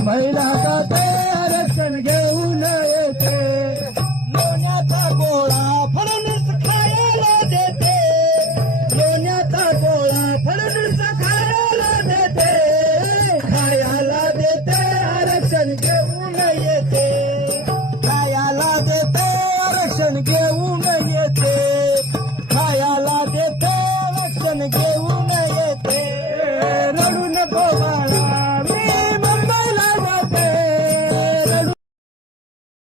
मुंबईला जाते आरक्षण घेऊन येते. लोण्याचा गोळा फडणीस खायला देते. लोण्याचा गोळा फडणीस खायला देते. खायला देते आरक्षण घेऊन येते. खायला देते आरक्षण घेऊन येते. खायला देते आरक्षण घेऊन